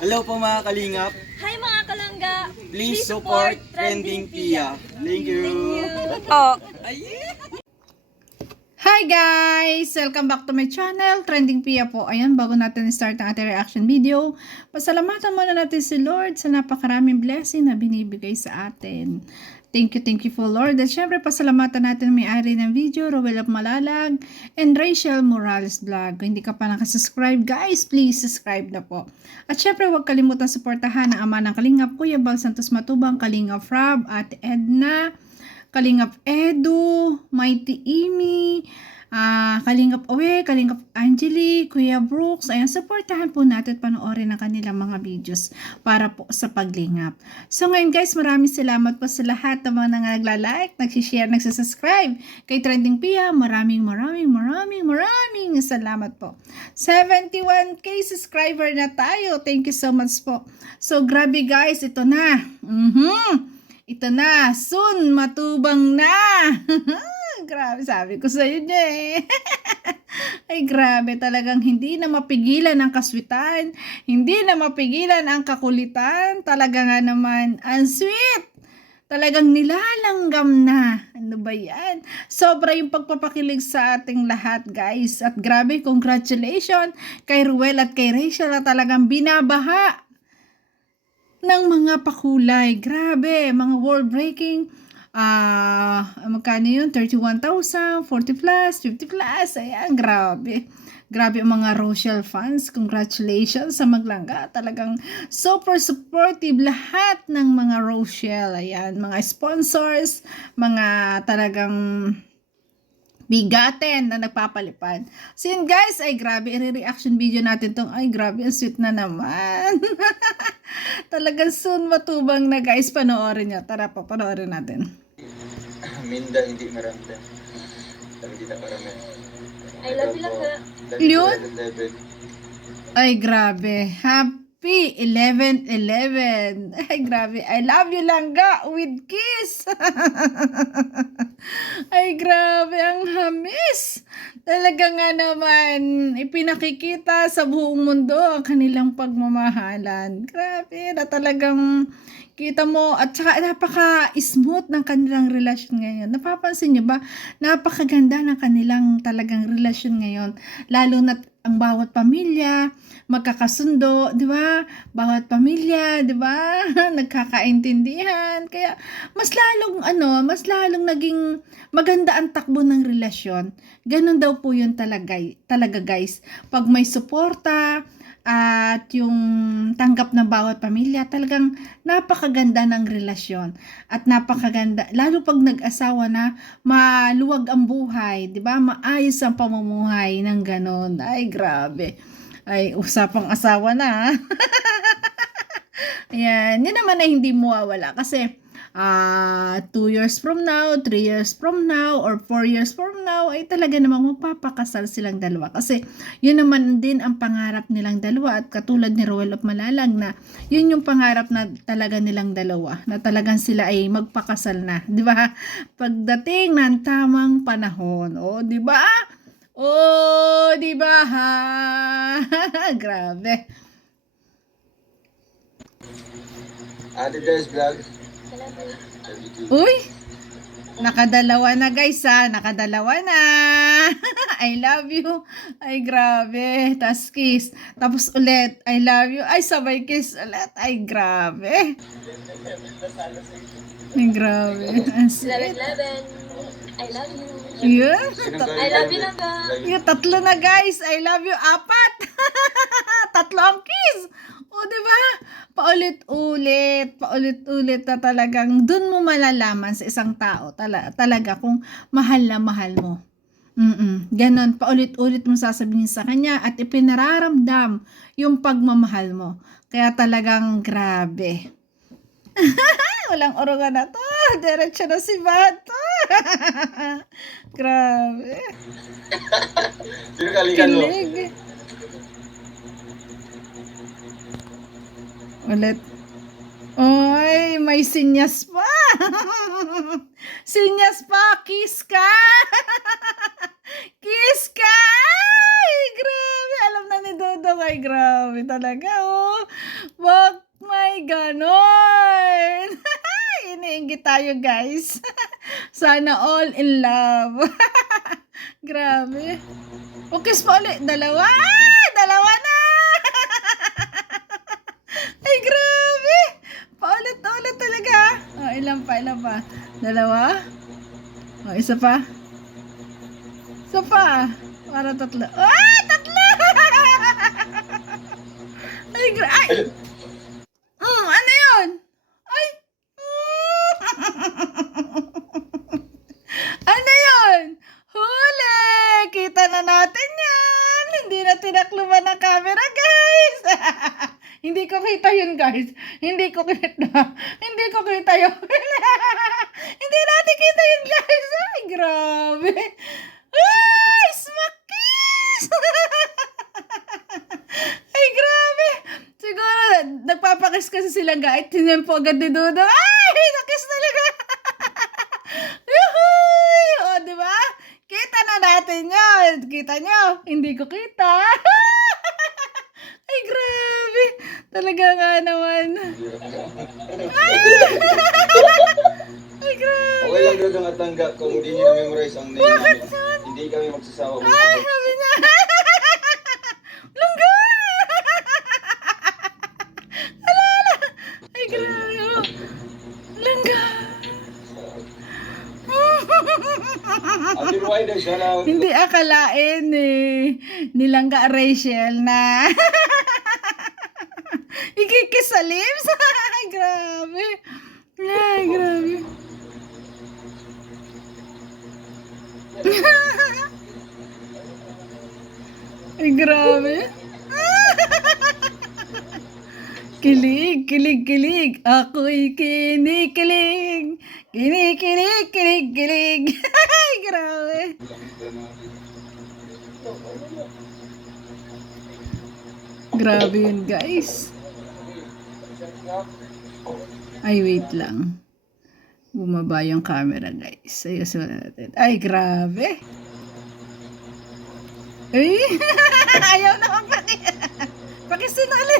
Hello po mga kalingap. Hi mga kalangga! Please support Trending Pia. Thank you. Oh. Hi guys! Welcome back to my channel, Trending Pia po. Ayan, bago natin start ang ating reaction video, pasalamatan muna natin si Lord sa napakaraming blessing na binibigay sa atin. Thank you po Lord. At syempre, pasalamatan natin may-ari ng video, Rowel of Malalag and Rachel Morales Vlog. Kung hindi ka pa nakasubscribe, guys, please subscribe na po. At syempre, huwag kalimutan suportahan ang ama ng Kalingap, Kuya Bal Santos Matubang, Kalingap Rob, at Edna, Kalingap Edu, Mighty Imi, Kalingap Owe, Kalingap Angeli, Kuya Brooks. Ayan, supportahan po natin at panoorin ang kanilang mga videos para po sa paglingap. So ngayon guys, maraming salamat po sa lahat ng mga nagla-like, nagsishare, nagsasubscribe kay Trending Pia. Maraming salamat po. 71k subscriber na tayo. Thank you so much po. So grabe guys, ito na. Ito na, soon matubang na. Grabe, sabi ko sa inyo eh. Ay grabe, talagang hindi na mapigilan ang kaswitan, hindi na mapigilan ang kakulitan. Talaga nga naman, ang sweet. Talagang nilalanggam na. Ano ba yan? Sobra yung pagpapakilig sa ating lahat guys. At grabe, congratulations kay Ruel at kay Rachel na talagang binabaha ng mga pakulay. Grabe, mga world-breaking. Magkano yun? 31,000, 40 plus, 50 plus. Ayan, grabe. Grabe ang mga Rochelle fans. Congratulations sa Maglangga. Talagang super supportive lahat ng mga Rochelle. Ayan, mga sponsors, mga talagang bigatin na nagpapalipad. So yun guys, ay grabe, i-reaction video natin tong, ay grabe, ang sweet na naman. Talagang soon matubang na guys, panoorin nyo. Tara pa, panoorin natin. Minda hindi maramdam. Hindi na maramdam. I love you lang ka. Yun? Ay grabe, happy 11/11. Ay grabe, I love you langga with kiss. Ay grabe, ang hamis. Talaga nga naman, ipinakikita sa buong mundo ang kanilang pagmamahalan. Grabe, na talagang kita mo, at saka napaka-smooth ng kanilang relasyon ngayon. Napapansin nyo ba? Napakaganda ng kanilang talagang relasyon ngayon. Lalo na ang bawat pamilya, magkakasundo, di ba? Bawat pamilya, di ba? Nagkakaintindihan. Kaya, mas lalong naging maganda ang takbo ng relasyon. Ganun daw po yun talaga guys. Pag may suporta, at yung tanggap ng bawat pamilya, talagang napakaganda ng relasyon at napakaganda, lalo pag nag-asawa na, maluwag ang buhay, di ba? Maayos ang pamumuhay ng ganon. Ay grabe, ay usapang asawa na. Ayan, yun naman ay hindi mawawala kasi 2 years from now, 3 years from now, or 4 years from now, ay talaga namang magpapakasal silang dalawa. Kasi yun naman din ang pangarap nilang dalawa, at katulad ni Rowel of Malalag na yun yung pangarap na talaga nilang dalawa, na talagang sila ay magpakasal na, di ba? Pagdating ng tamang panahon, di ba? Di ba ha? Grabe. Ate Des Vlog. Uy! Nakadalawa na guys ha. Nakadalawa na. I love you. Ay grabe. Tas kiss. Tapos ulit. I love you. Ay sabay kiss ulit. Ay grabe. Ay grabe. Ang sweet. 11/11. I love you. Yeah. I love you lang ka. Yung tatlo na guys. I love you. 4. Tatlo ang kiss. O diba? Paulit-ulit na talagang dun mo malalaman sa isang tao talaga kung mahal na mahal mo. Ganon, paulit-ulit mo sasabihin sa kanya at ipinararamdam yung pagmamahal mo. Kaya talagang grabe. Walang orongan na to. Diretso na si Bato. Grabe. Sino kalikan mo? Kilig. Ulit. Oy, may sinyas pa. Sinyas pa. Kiss ka. Kiss ka. Ay, grabe. Alam na ni Dodong. Ay, grabe talaga, oh. Wag may ganon. Iniinggit tayo, guys. Sana all in love. Grabe. O, kiss pa ulit. Dalawa! Dalawa na! Ay, grabe! Paulit-ulit talaga. O, ilan pa, ilan pa? Dalawa? O, isa pa? Isa pa? Para tatlo. Ah! Tatlo! Ay, ay! Ano yun? Ay! Ano yun? Huli! Kita na natin yan! Hindi na tinakluban ng camera, guys! Hindi ko kita yun, guys. Hindi ko kita. Hindi ko kita yun. Hindi natin kita yun, guys. Ay, grabe. Ay, smakis! Ay, grabe. Siguro, nagpapakiss kasi sila, guys. Tinempo agad ni Dudo. Ay, nakiss talaga. Yuhuy! O, di ba? Kita na natin yun. Kita nyo? Hindi ko kita. Ay, grabe. Talaga nga naman. Ay, grabe. Okay lang doon at langga kung hindi niyo na-memorize ang name namin. Hindi kami magsasawa. Ay, sabi niya. Langga! Alala! Ay, grabe. Langga! Ate Ruwaida, shout out. Hindi akalain ni Langga Rachel na ikikis sa lips. Ay, grabe. Ay, grabe. Ay, grabe. Kilig, kilig, kilig. Ako'y kinikilig. Kinikilig, kilig, kilig. Ay, grabe. Grabe yun, guys. Ay, wait lang. Bumaba yung camera, guys. Ayusin natin. Ay, grabe. Ay, ayaw naman pakisinali.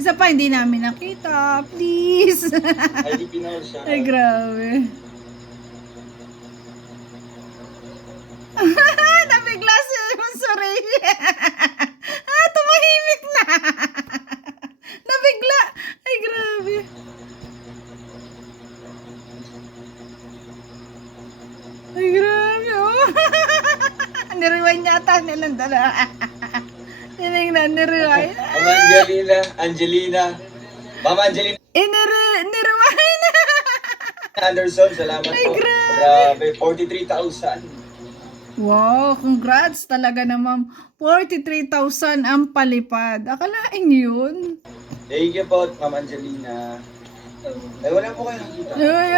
Isa pa, hindi namin nakita. Please. ID Pinol, shout Ay, out. grabe. Nabigla si Monsoray. Tumahimik na. Nabigla. Ay, grabe. Ay, grabe. Oh. Niriwan yata nilang dala. Tinignan, niriwan. Mama Angelina. Mama Angelina Niriwan na. Anderson, salamat Ay, po. grabe. Grabe, 43,000. Wow, congrats talaga naman. 43,000 ang palipad. Akalain yun. Thank you po, Mama Angelina. Ay, wala po kayo nakita. Ay,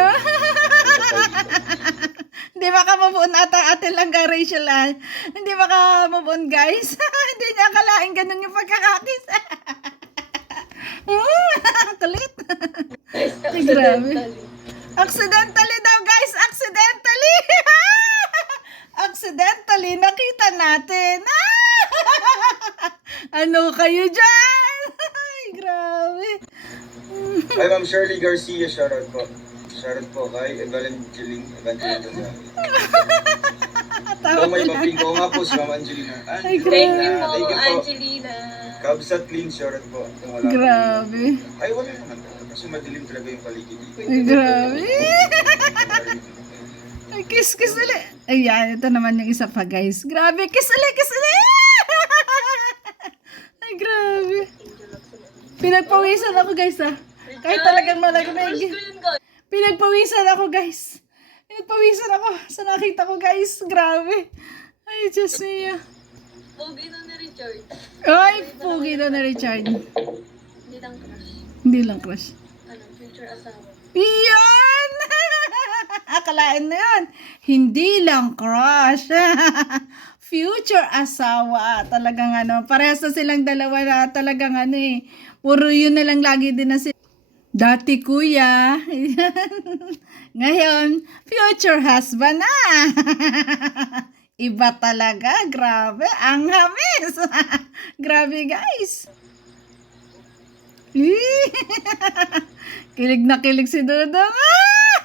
Hindi makamubuon ata ate Langga Rachel. Hindi makamubuon, guys. Hindi niya akalain ganun yung pagkakakis. Kulit. Ay, grabe. Accidentally daw, guys. Accidentally. Accidentally nakita natin. Ano kayo dyan? Ay, grabe. Ay, Ma'am Shirley Garcia, shout out po. Shout out po kay Evangeline Gonzales. Ito may maping ko nga po si Ma'am Angelina. Ay, Thank you po, Thank you po. Angelina. Kabsat Lynn, shout out po. Kung wala. Grabe. Ay, wala naman. Kasi madilim talaga yung paligid dito. Ay, grabe. Ay, kiss ulit. Ayan, ito naman yung isa pa, guys. Grabe, kiss ulit. Ay, grabe. Pinagpawisan ako, guys, Kahit talagang malamig. Pinagpawisan ako, guys. Pinagpawisan ako sa nakita ko, guys. Grabe. Ay, Diyos niya. Pogi na ni Richard. Ay, pugi na Richard. Hindi lang crush. Hindi lang crush. Ano, future asawa. Iyon! Akalain na yun. Hindi lang crush. Future asawa. Talagang parehas na silang dalawa na talagang puro yun na lang lagi din na sila. Dati kuya. Ngayon, future husband na. Iba talaga. Grabe. Ang hamis. Grabe, guys. Kilig na kilig si Dudong. Ah!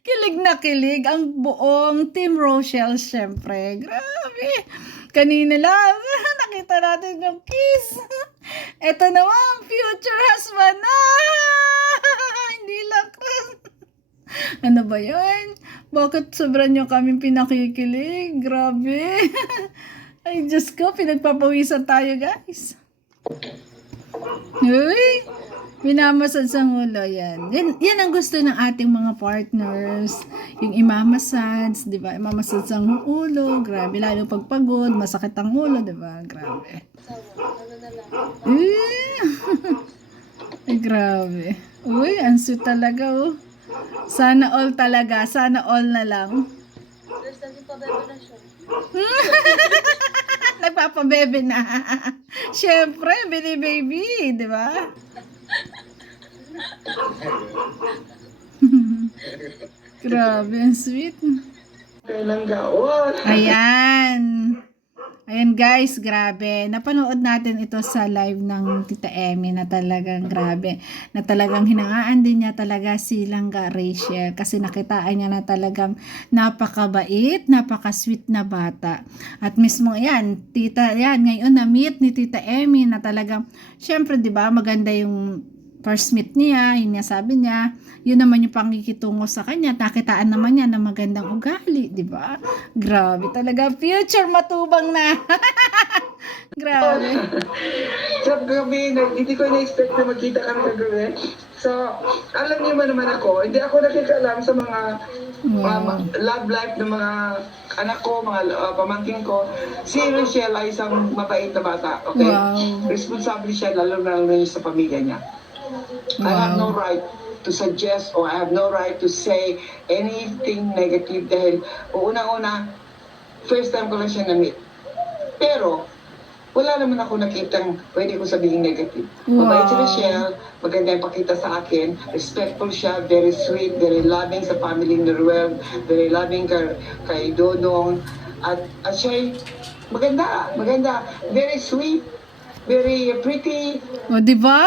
Kilig na kilig ang buong Team Rochelle, syempre. Grabe. Kanina lang, nakita natin yung kiss. Ito naman, future husband na. Hindi lang. Ano ba yan? Bakit sobrang nyo kami pinakikilig? Grabe. Ay, Diyos ko, pinagpapawisan tayo, guys. Uy, minamasad sa ulo yan. Yan ang gusto ng ating mga partners. Yung imamasads, di ba? Imamasad sa ulo, grabe. Lalo pag pagod, masakit ang ulo, di ba? Grabe. Asawa, ano na lang. Ay, grabe. Uy, ang sweet talaga, oh. Sana all talaga. Sana all na lang. First time pa bebe na siya. Nagpapabebe na. Siyempre, baby, di ba? Grabe, ang sweet. Kailan gawon? Ayan. Ayan guys, grabe. Napanood natin ito sa live ng Tita Emmy na talagang grabe. Na talagang hinangaan din niya talaga si Langga Rachel kasi nakitaan niya na talagang napakabait, napaka-sweet na bata. At mismo yan, tita, yan, ngayon na-meet ni Tita Emmy na talagang, syempre 'di ba maganda yung first meet niya, yun niya sabi niya, yun naman yung pangikitungo sa kanya, nakitaan naman niya na magandang ugali, di ba? Grabe talaga, future matubang na. Grabe. Sa gabi, hindi ko na-expect na magkita kami kagabi. So, alam niyo ba naman ako, hindi ako nakikialam sa mga love life ng mga anak ko, mga pamangkin ko. Si Rochelle ay isang mabait na bata, okay? Wow. Responsable siya, lalo na sa pamilya niya. I have no right to suggest or I have no right to say anything negative dahil unang-una, first time ko lang siya na-meet. Pero, wala naman ako nakitang pwede ko sabihin negative. Mabait si Rochelle, maganda yung pakita sa akin, respectful siya, very sweet, very loving sa family ni Ruel, very loving kay Dodong, at siya maganda, very sweet, very pretty. O, di ba?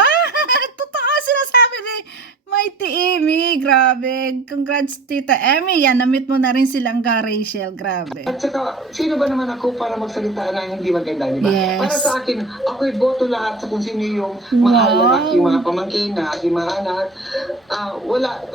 Totoo sinasabi ni Mighty Emmy. Grabe. Congrats, Tita Emmy. Yan, na-meet mo na rin silang Rachel. Grabe. At saka, sino ba naman ako para magsalita na hindi maganda, di ba? Yes. Para sa akin, ako'y boto lahat sa kung sino yung mahal na aking mga pamangkin, na aking mga anak.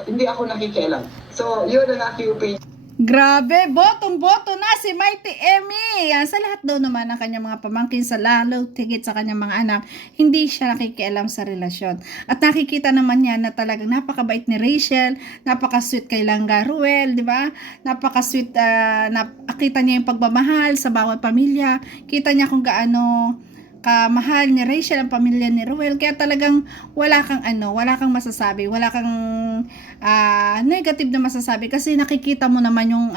Hindi ako nakikialam. So, yun ang aking opinion. Grabe, botong-boto na si Mighty Emmy. Yan, sa lahat daw naman ng kanyang mga pamangkin, sa lalo tigit sa kanyang mga anak, hindi siya nakikialam sa relasyon. At nakikita naman niya na talagang napakabait ni Rachel, napaka-sweet kay Langga Ruel, di ba? Napaka-sweet, nakita niya yung pagmamahal sa bawat pamilya. Kita niya kung gaano kamahal ni Rachel ang pamilya ni Ruel, kaya talagang wala kang masasabi, wala kang negative na masasabi kasi nakikita mo naman yung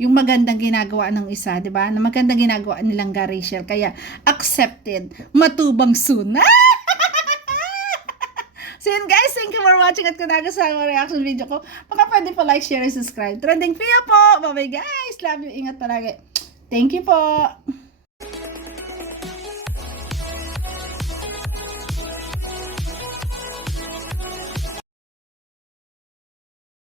yung magandang ginagawa ng isa, 'di ba? Na magandang ginagawa nilang Rachel, kaya accepted, matubang soon. So yun guys, thank you for watching at kung nagustuhan mo reaction video ko, baka pwede po like, share, and subscribe. Trending Pia po! Bye bye guys! Love you, ingat palagi. Thank you po!